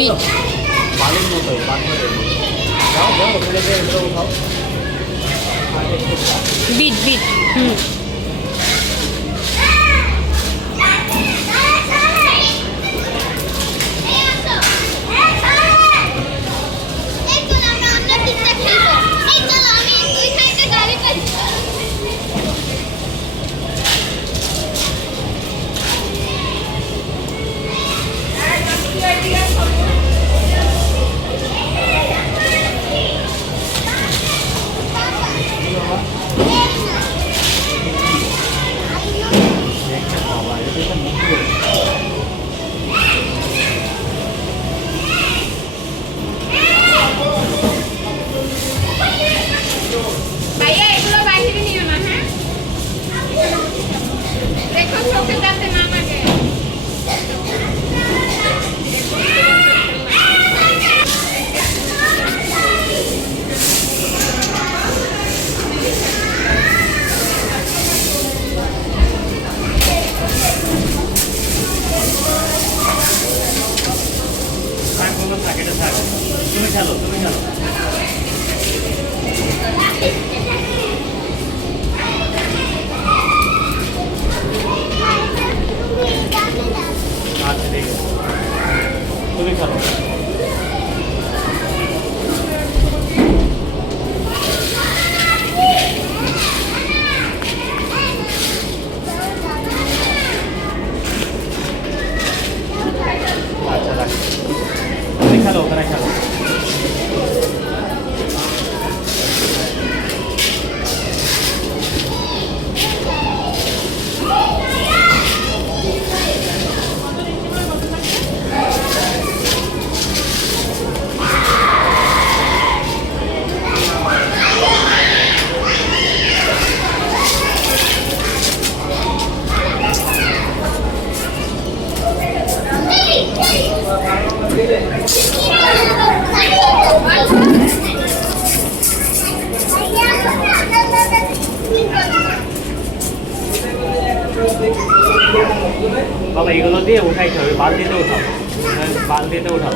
Bit বালির মতোই পাথরের মতো। যাও যাও ওখানে যে এগুলো উঠাও। বিট বিট হুম বাবা এটা তো মুখ ভাইয়া এগুলো বাইরে নিও না, হ্যাঁ? দেখো চোখে যাতে না লাগে। থাক বলো, থাক এটা থাক। তুমি খেলো, তুমি খেলো। আচ্ছা ঠিক আছে, তুমি খেলো। আচ্ছা রাখ, তুমি খেলো, ওখানে খেলো। বাবা এগুলো দিয়ে উঠাইতে হবে, বালতিতে উঠাও, বালতিতে উঠাও।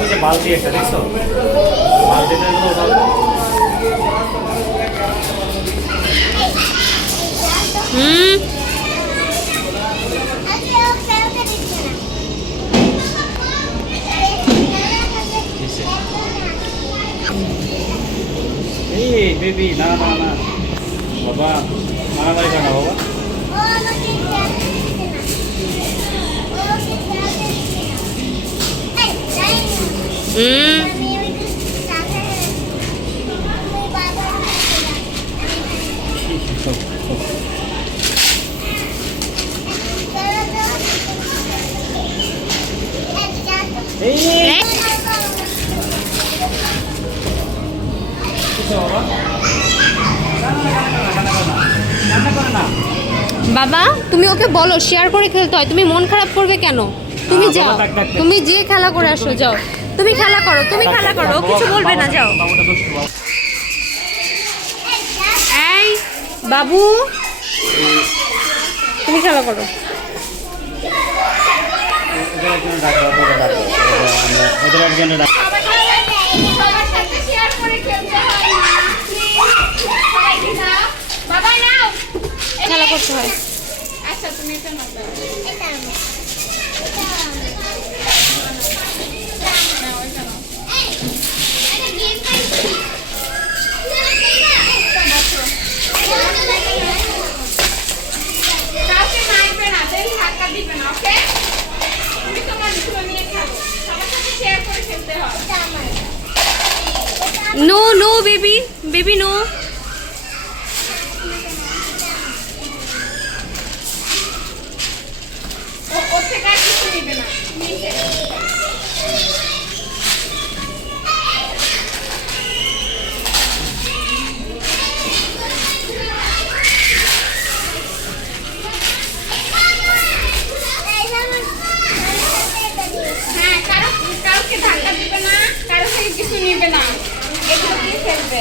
ওই যে বালতি একটা দেখছো, বালতিতে এগুলো উঠাও। হুম এই বেবি না না না বাবা, মারামারি করো না বাবা। হুম এই এই, কিছু বাবা, রান্না করে না। বাবা তুমি ওকে বলো শেয়ার করে খেলতে হয়, তুমি মন খারাপ করবে কেন? তুমি বাবা, যাও, থাক, থাক, থাক। তুমি যে খেলা করে আসো, যাও তুমি খেলা করো, তুমি খেলা করো, ও কিছু বলবে না, যাও। বাবুটা দুষ্টু বাবু। এই বাবু তুমি খেলা করো। ওদের একজন ডাকবো, ওদের ডাকবো, ওদের একজনে ডাকবো। সবার সাথে শেয়ার করে খেলতে হয় না। সবাই নাও। বাবা নাও। খেলা করতে হয়। আচ্ছা তুমি এটা নাও। নাও, এটা নাও। কাউকে মারবে না, দেন ধাক্কা দিবে না, ওকে? তুমি তোমার গুলো নিয়ে খেলো। সবার সাথে শেয়ার করে খেলতে হয়। No no baby, baby no. ওর থেকে আর কিছু নিবে না। নিচে। হ্যাঁ, কাউকে ধাক্কা দিবে না, কারো থেকে কিছু নিবে না, এগুলো দিয়ে খেলবে।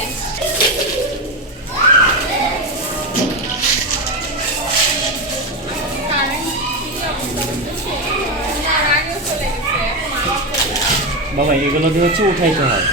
কারেন্ট বাবা এগুলো দিয়ে হচ্ছে উঠাইতে হয়।